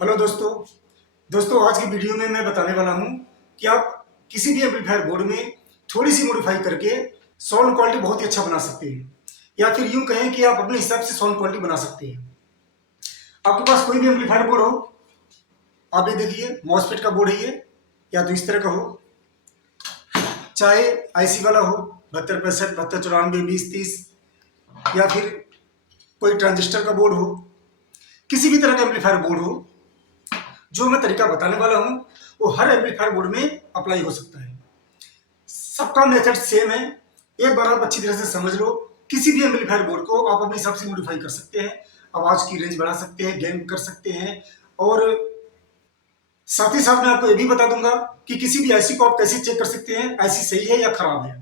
Hello दोस्तों। आज की वीडियो में मैं बताने वाला हूं कि आप किसी भी एम्पलीफायर बोर्ड में थोड़ी सी मॉडिफाई करके साउंड क्वालिटी बहुत ही अच्छा बना सकते हैं, या फिर यूं कहें कि आप अपने हिसाब से साउंड क्वालिटी बना सकते हैं। आपके पास कोई भी एम्पलीफायर बोर्ड हो, आप ये देखिए मॉसफेट का बोर्ड है ये, या तो इस तरह का हो, चाहे आईसी वाला हो 7265, 7294, 2030, या फिर कोई ट्रांजिस्टर का बोर्ड हो, किसी भी तरह का एम्पलीफायर बोर्ड हो। जो मैं तरीका बताने वाला हूं वो हर एम्पलीफायर बोर्ड में अप्लाई हो सकता है। सबका मेथड सेम है। एक बार आप अच्छी तरह से समझ लो, किसी भी एम्पलीफायर बोर्ड को आप अपने हिसाब से मॉडिफाई कर सकते हैं। आवाज की रेंज बढ़ा सकते हैं, गेन कर सकते हैं, और साथ ही साथ मैं आपको ये भी बता दूंगा कि किसी भी आईसी को आप कैसे चेक कर सकते हैं आईसी सही है या खराब है।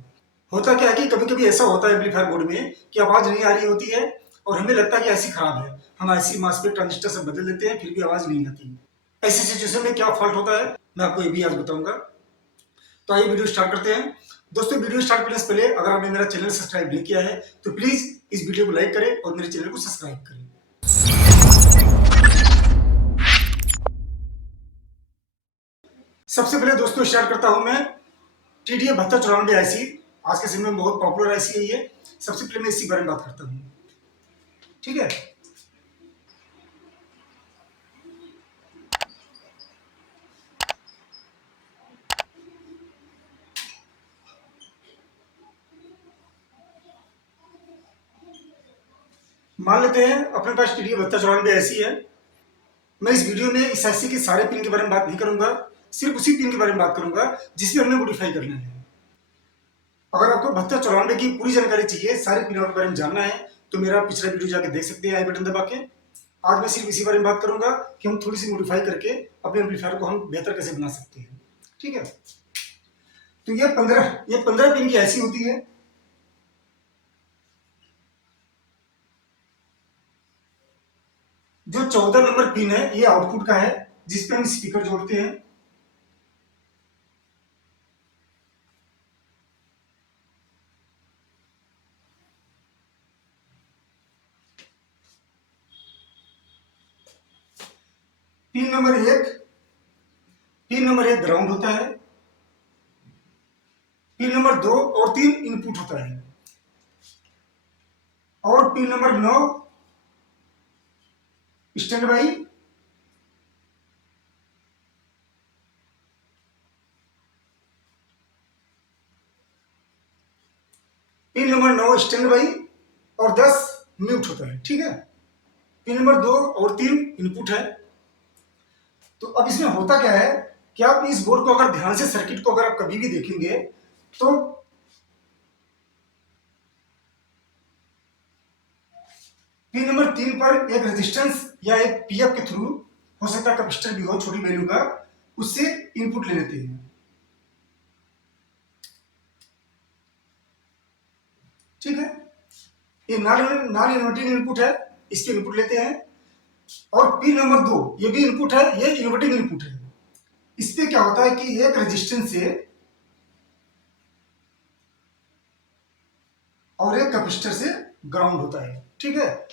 होता क्या है कि कभी कभी ऐसा होता है एम्पलीफायर बोर्ड में कि आवाज नहीं आ रही होती है और हमें लगता है कि आईसी खराब है। हम आईसी मास्फेट ट्रांजिस्टर से बदल देते हैं, फिर भी आवाज नहीं आती। ऐसी सिचुएशन में क्या फॉल्ट होता है मैं आपको ये भी आज बताऊंगा। तो आइए वीडियो स्टार्ट करते हैं। दोस्तों, वीडियो स्टार्ट करने से पहले अगर आपने मेरा चैनल सब्सक्राइब नहीं किया है तो प्लीज इस वीडियो को लाइक करें और मेरे चैनल को सब्सक्राइब करें। सबसे पहले दोस्तों स्टार्ट करता हूं मैं TDA 7294 आईसी। आज के समय में बहुत पॉपुलर आईसी है ये। सबसे पहले मैं इसी बारे में बात करता हूँ, ठीक है। मान लेते हैं अपने पास TDA 7294 आईसी है। मैं इस वीडियो में इस आईसी के सारे पिन के बारे में बात नहीं करूंगा, सिर्फ उसी पिन के बारे में बात करूंगा जिसमें हमें मॉडिफाई करना है। अगर आपको 7294 की पूरी जानकारी चाहिए, सारे पिनों के बारे में जानना है, तो मेरा पिछला वीडियो जाके देख सकते हैं आई बटन दबा के। आज मैं सिर्फ इसी बारे में बात करूंगा कि हम थोड़ी सी मॉडिफाई करके अपने एम्पलीफायर को हम बेहतर कैसे बना सकते हैं, ठीक है। तो ये पंद्रह पिन की ऐसी होती है। जो 14 नंबर पिन है ये आउटपुट का है, जिसपे हम स्पीकर जोड़ते हैं। पिन नंबर एक ग्राउंड होता है। पिन नंबर 2 और 3 इनपुट होता है। और pin number 9 stand by. Pin number 9 stand by और 10 म्यूट होता है, ठीक है। पिन नंबर 2 और 3 इनपुट है। तो अब इसमें होता क्या है कि आप इस बोर्ड को अगर ध्यान से, सर्किट को अगर आप कभी भी देखेंगे तो पिन नंबर 3 पर एक रेजिस्टेंस या एक पीएफ के थ्रू, हो सकता है कैपेसिटर भी हो छोटी वैल्यू का, उससे इनपुट ले लेते हैं, ठीक है। ये नॉन इन्वर्टिंग इनपुट है, इसके इनपुट लेते हैं। और पिन नंबर 2 ये भी इनपुट है, ये इन्वर्टिंग इनपुट है। इस पे क्या होता है कि एक रेजिस्टेंस से और एक कैपेसिटर से ग्राउंड होता है, ठीक है।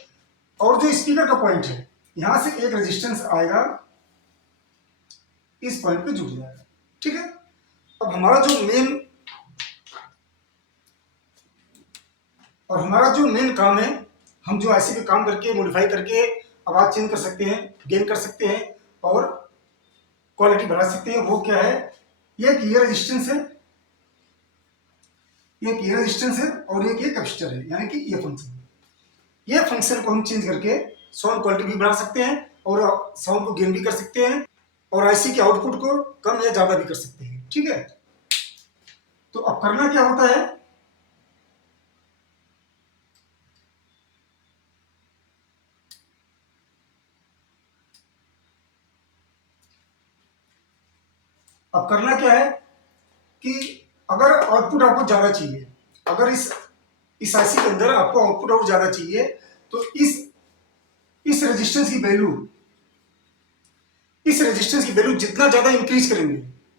और जो स्पीकर का पॉइंट है, यहां से एक रेजिस्टेंस आएगा, इस पॉइंट पे जुड़ जाएगा, ठीक है। अब हमारा जो मेन काम है, हम जो ऐसे भी काम करके मॉडिफाई करके आवाज चेंज कर सकते हैं, गेन कर सकते हैं और क्वालिटी बढ़ा सकते हैं, वो क्या है, ये रेजिस्टेंस है, एक ये रेजिस्टेंस है और एक ये कैपेसिटर है, यानी कि ये फंक्शन को हम चेंज करके साउंड क्वालिटी भी बढ़ा सकते हैं और साउंड को गेन भी कर सकते हैं और आईसी के आउटपुट को कम या ज्यादा भी कर सकते हैं, ठीक है। तो अब करना क्या होता है, अब करना क्या है कि अगर आउटपुट आपको ज्यादा चाहिए, अगर इस आईसी के अंदर आपको आउटपुट और ज्यादा चाहिए, तो इस रेजिस्टेंस की वैल्यू जितना ज्यादा इंक्रीज करेंगे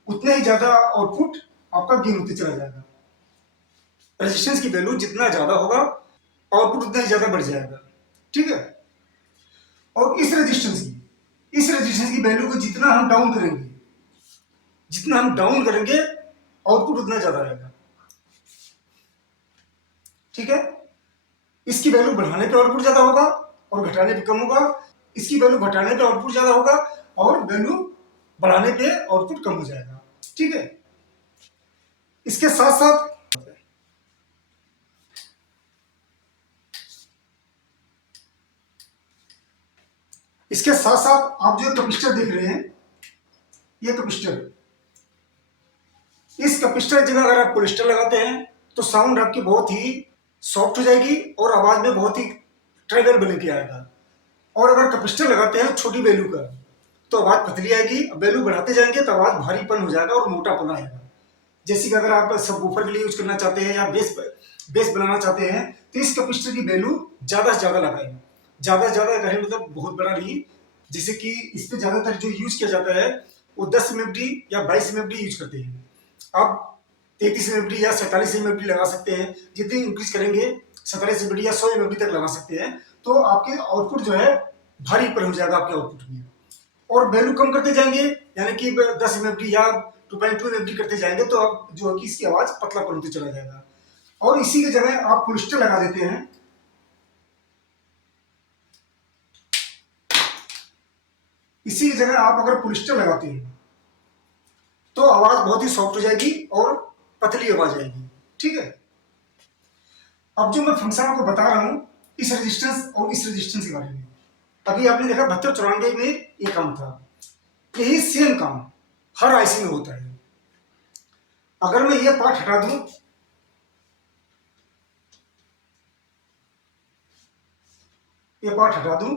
उतना ही ज्यादा आउटपुट आपका गेन होते चला जाएगा। रेजिस्टेंस की वैल्यू जितना ज्यादा होगा आउटपुट उतना ही ज्यादा बढ़ जाएगा, ठीक है। और इस रेजिस्टेंस की वैल्यू को जितना हम डाउन करेंगे, जितना हम डाउन करेंगे आउटपुट उतना ज्यादा आएगा। ठीक है, इसकी वैल्यू बढ़ाने पे आउटपुट ज्यादा होगा और घटाने पे कम होगा, इसकी वैल्यू घटाने पे आउटपुट ज्यादा होगा और वैल्यू बढ़ाने पे आउटपुट कम हो जाएगा। ठीक है, इसके साथ साथ आप जो कैपेसिटर देख रहे हैं, ये कैपेसिटर, इस कैपेसिटर की जगह अगर आप पोलिस्टर लगाते हैं तो साउंड आपकी बहुत ही सॉफ्ट हो जाएगी और आवाज में बहुत ही ट्रेवल बन के आएगा। और अगर कैपेसिटर लगाते हैं छोटी वैल्यू का तो आवाज पतली आएगी, वैल्यू बढ़ाते जाएंगे तो आवाज भारीपन हो जाएगा और मोटापन आएगा। जैसे कि अगर आप सबवूफर के लिए यूज करना चाहते हैं या बेस बनाना चाहते हैं तो इस कैपेसिटर की वैल्यू ज्यादा से ज्यादा लगाएं। ज्यादा से ज्यादा कहें मतलब बहुत बड़ा नहीं, जैसे कि इस पे ज्यादातर जो यूज किया जाता है वो 10 एमएफडी या 22 एमएफडी यूज करते हैं। आप 33 एमएफडी या 47 एमएफडी लगा सकते हैं। जितनी इंक्रीज करेंगे 47 एमएफडी या 100 एमएफडी तक लगा सकते हैं तो आपके आउटपुट जो है भारी पर हो जाएगा आपके आउटपुट में। और वैल्यू कम करते जाएंगे यानी कि 10 एमएफडी या 2.2 एमएफडी करते जाएंगे तो आप जो है कि इसकी आवाज पतलापन होती चला जाएगा। और इसी की जगह आप पोलिस्टर लगा देते हैं, इसी की जगह आप अगर पोलिस्टर लगाते हैं तो आवाज बहुत ही सॉफ्ट हो जाएगी और पतली आवाज आएगी। ठीक है, अब जो मैं फंक्शन आपको बता रहा हूं इस रेजिस्टेंस और इस रेजिस्टेंस के बारे में, अभी आपने देखा 7294 में ये काम था, यही सेम काम हर आईसी में होता है। अगर मैं ये पार्ट हटा दूं, ये पार्ट हटा दूं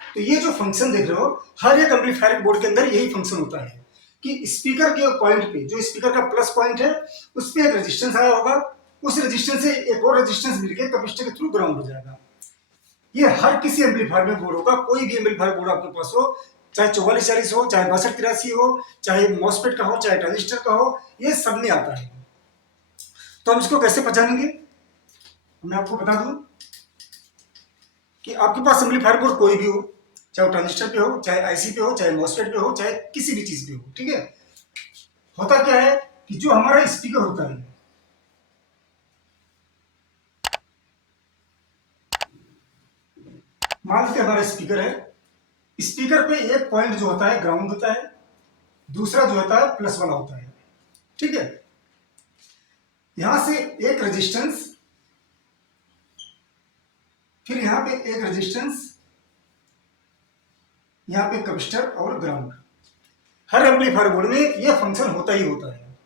तो ये जो फंक्शन देख रहे हो हर एक एम्पलीफायर बोर्ड के अंदर यही फंक्शन होता है कि स्पीकर के पॉइंट पे जो स्पीकर का प्लस पॉइंट है उस पे एक रेजिस्टेंस आया होगा, उस रेजिस्टेंस से एक और रेजिस्टेंस मिलकर कैपेसिटर के थ्रू ग्राउंड हो जाएगा। ये हर किसी एम्पलीफायर में बोर्ड होगा, कोई भी एम्पलीफायर बोर्ड आपके पास हो, चाहे 4440 हो, चाहे 6283 हो, चाहे मॉसफेट का हो, चाहे ट्रांजिस्टर का हो, ये सब में आता है। तो हम इसको कैसे पहचानेंगे, मैं आपको बता दूं कि आपके पास एम्पलीफायर बोर्ड कोई भी हो, चाहे वो ट्रांजिस्टर पे हो, चाहे आईसी पे हो, चाहे मॉसफेट पे हो, चाहे किसी भी चीज पे हो। ठीक है, होता क्या है कि जो हमारा स्पीकर होता है, मान लीजिए हमारा स्पीकर है, स्पीकर पे एक पॉइंट जो होता है ग्राउंड होता है, दूसरा जो होता है प्लस वाला होता है। ठीक है, यहां से एक रेजिस्टेंस, फिर यहां पे एक रेजिस्टेंस, यहां पे कैपेसिटर और ग्राउंड। हर एम्पलीफायर बोर्ड में यह फंक्शन होता ही होता है।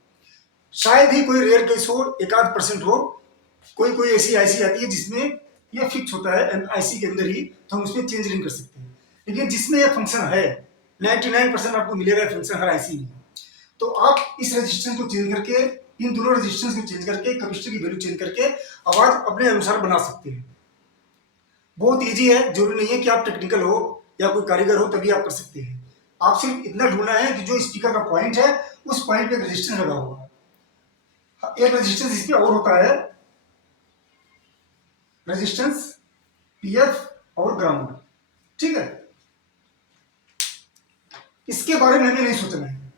शायद ही कोई रेयर केस हो, 1-8% हो, कोई ऐसी आईसी आती है जिसमें यह फिक्स होता है आईसी के अंदर ही, तो हम उसमें चेंज नहीं कर सकते। लेकिन जिसमें यह फंक्शन है 99% आपको मिलेगा फंक्शन हर आईसी में। तो आप इस रेजिस्टेंस को चेंज करके, इन दोनों रेजिस्टेंस को चेंज करके, कैपेसिटर की वैल्यू चेंज करके आवाज अपने अनुसार बना सकते हैं। बहुत ईजी है, जरूरी नहीं है कि आप टेक्निकल हो या कोई कारीगर हो तभी आप कर सकते हैं। आप सिर्फ इतना ढूंढना है कि जो स्पीकर का पॉइंट है उस पॉइंट पे रेजिस्टेंस लगा होगा। एक रेजिस्टेंस इस पे और होता है, रेजिस्टेंस पीएफ और ग्राउंड। ठीक है, इसके बारे में हमें नहीं सोचना है,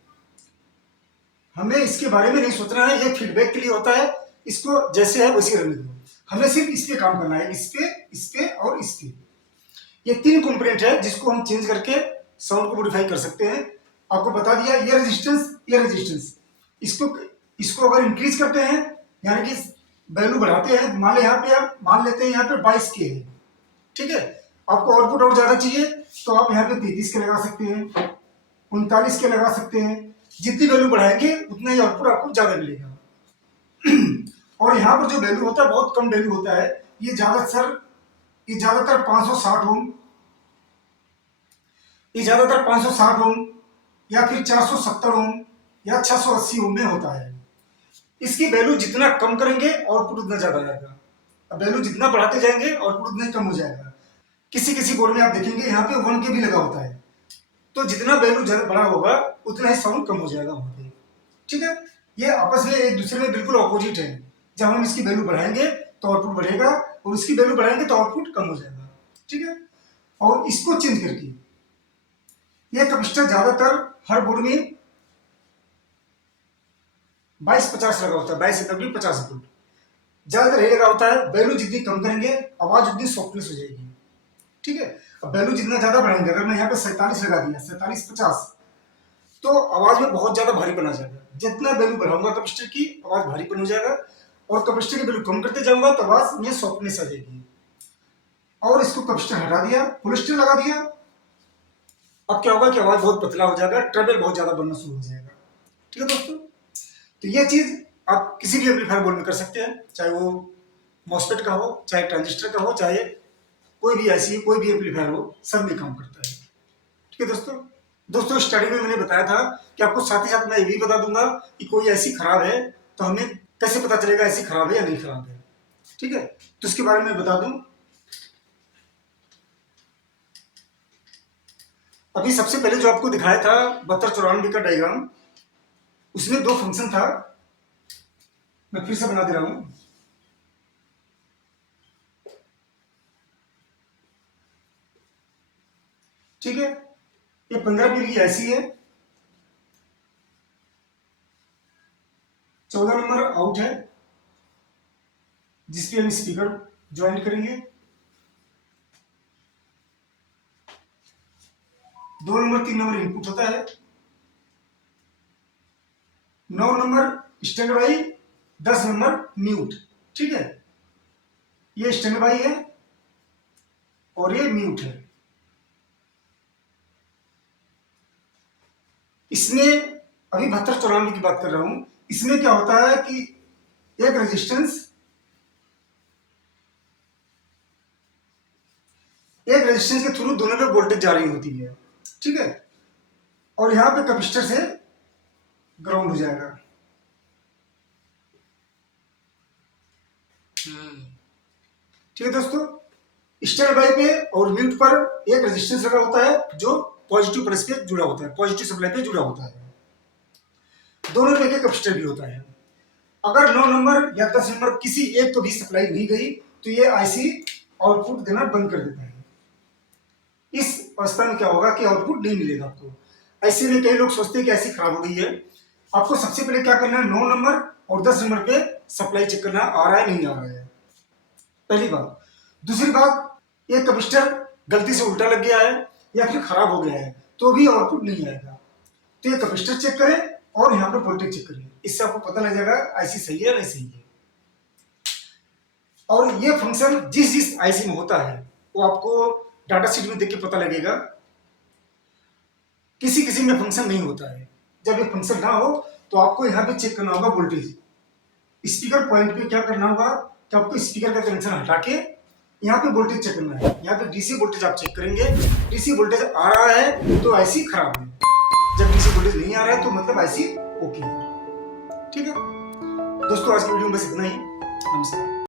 हमें इसके बारे में नहीं सोचना है, ये फीडबैक के लिए होता है, इसको जैसे है वैसे रहने दो। हमें सिर्फ इस पे काम करना है, इस पे और इस पे। ये 3 कंपोनेंट है जिसको हम चेंज करके साउंड को मॉडिफाई कर सकते हैं। आपको बता दिया, ये रेजिस्टेंस, ये रेजिस्टेंस, इसको अगर इंक्रीज करते हैं यानी कि वैल्यू बढ़ाते हैं, मान ले यहाँ पे आप मान लेते हैं यहाँ पे 22 के है। ठीक है, आपको आउटपुट और ज्यादा चाहिए तो आप यहाँ पे 33 के लगा सकते हैं, 39 के लगा सकते हैं। जितनी वैल्यू बढ़ाएंगे उतना ही आउटपुट आपको ज्यादा मिलेगा। और यहाँ पर जो वैल्यू होता है बहुत कम वैल्यू होता है, ये ज्यादातर 560 ओम, ये ज्यादातर 560 ओम या फिर 470 ओम या 680 ओम में होता है। इसकी वैल्यू जितना कम करेंगे आउटपुट उतना ज्यादा आएगा, अब वैल्यू जितना बढ़ाते जाएंगे आउटपुट उतना कम हो जाएगा। किसी बोर्ड में आप देखेंगे यहाँ पे 1 के भी लगा होता है, तो जितना वैल्यू ज्यादा बड़ा होगा उतना ही साउंड कम हो जाएगा वहां पे। ठीक है, ये आपस में एक दूसरे में बिल्कुल ऑपोजिट है। जब हम इसकी वैल्यू बढ़ाएंगे तो आउटपुट बढ़ेगा और इसकी वैल्यू बढ़ाएंगे तो आउटपुट कम हो जाएगा। ठीक है, और इसको चेंज करके ये कैपेसिटर ज्यादातर हर बोर्ड में 2250 लगा होता है, 22 50 वोल्ट ज्यादातर यही लगा होता है। वैल्यू जितनी कम करेंगे आवाज उतनी सॉफ्टनेस हो जाएगी, ठीक है। अब वैल्यू जितना ज्यादा बढ़ाएंगे, अगर मैं यहाँ पे 47 लगा दिया, 4750, तो आवाज में बहुत ज्यादा भारीपन आ जाएगा। जितना वैल्यू बढ़ाऊंगा कैपेसिटर की, आवाज भारीपन हो जाएगा, और कैपेसिटर की वैल्यू कम करते जाऊंगा तो आवाज में सॉफ्टनेस आ जाएगी। और इसको कैपेसिटर हटा दिया, पॉलिस्टर लगा दिया, अब क्या होगा कि आवाज बहुत पतला हो जाएगा, ट्रबल बहुत ज्यादा बनना शुरू हो जाएगा, ठीक है दोस्तों। तो ये चीज आप किसी भी एम्पलीफायर बोर्ड में कर सकते हैं, चाहे वो मॉसफेट का हो, चाहे ट्रांजिस्टर का हो, चाहे कोई भी ऐसी कोई भी एम्पलीफायर हो, सब में काम करता है, ठीक है दोस्तों। स्टडी में मैंने बताया था कि आपको साथ ही साथ मैं ये भी बता दूंगा कि कोई ऐसी खराब है तो हमें कैसे पता चलेगा ऐसी खराब है या नहीं खराब है, ठीक है। तो इसके बारे में बता दूं, अभी सबसे पहले जो आपको दिखाया था 7294 का डायग्राम, उसमें दो फंक्शन था, मैं फिर से बना दे रहा हूं। ठीक है, ये 15 पीर की ऐसी है, 14 नंबर आउट है जिसपे हम स्पीकर ज्वाइन करेंगे, 2 नंबर 3 नंबर इनपुट होता है, 9 number stand by, 10 number mute, ठीक है। ये स्टैंड बाई है और ये म्यूट है। इसमें अभी 7294 की बात कर रहा हूं, इसमें क्या होता है कि एक रेजिस्टेंस के थ्रू दोनों पे वोल्टेज जारी होती है, ठीक है। और यहां पे कैपेसिटर से ग्राउंड हो जाएगा, ठीक है दोस्तों। स्टैंड बाई पे और म्यूट पर एक रेजिस्टेंस लगा होता है जो पॉजिटिव प्लस पे जुड़ा होता है, पॉजिटिव सप्लाई पे जुड़ा होता है। दोनों पे एक कैपेसिटर भी होता है। अगर 9 नंबर या 10 नंबर किसी एक को भी सप्लाई नहीं गई तो ये आईसी आउटपुट देना बंद कर देता है। इस अवस्था में क्या होगा कि आउटपुट नहीं मिलेगा आपको। ऐसे में कई लोग सोचते हैं कि ऐसी खराब हो गई है। आपको सबसे पहले क्या करना है, 9 नंबर और 10 नंबर पे सप्लाई चेक करना, आ रहा है नहीं आ रहा है, पहली बात। दूसरी बात, ये कैपेसिटर गलती से उल्टा लग गया है या फिर खराब हो गया है तो भी आउटपुट नहीं आएगा। तो ये कैपेसिटर चेक करें और यहाँ पे वोल्टेज चेक करिए, इससे आपको पता लग जाएगा आईसी सही है या नहीं सही है। और ये फंक्शन जिस जिस आईसी में होता है वो आपको डाटा शीट में देख के पता लगेगा। किसी किसी में फंक्शन नहीं होता है। जब ये फंक्शन ना हो तो आपको यहाँ पे चेक करना होगा वोल्टेज। स्पीकर पॉइंट पे क्या करना होगा कि आपको स्पीकर का कनेक्शन हटा के यहाँ पे वोल्टेज चेक करना है। यहाँ पे डीसी वोल्टेज आप चेक करेंगे, डीसी वोल्टेज आ रहा है तो आईसी खराब है, जब डीसी वोल्टेज नहीं आ रहा है तो मतलब आईसी ओके है, ठीक है दोस्तों। आज की वीडियो में बस इतना ही, नमस्कार।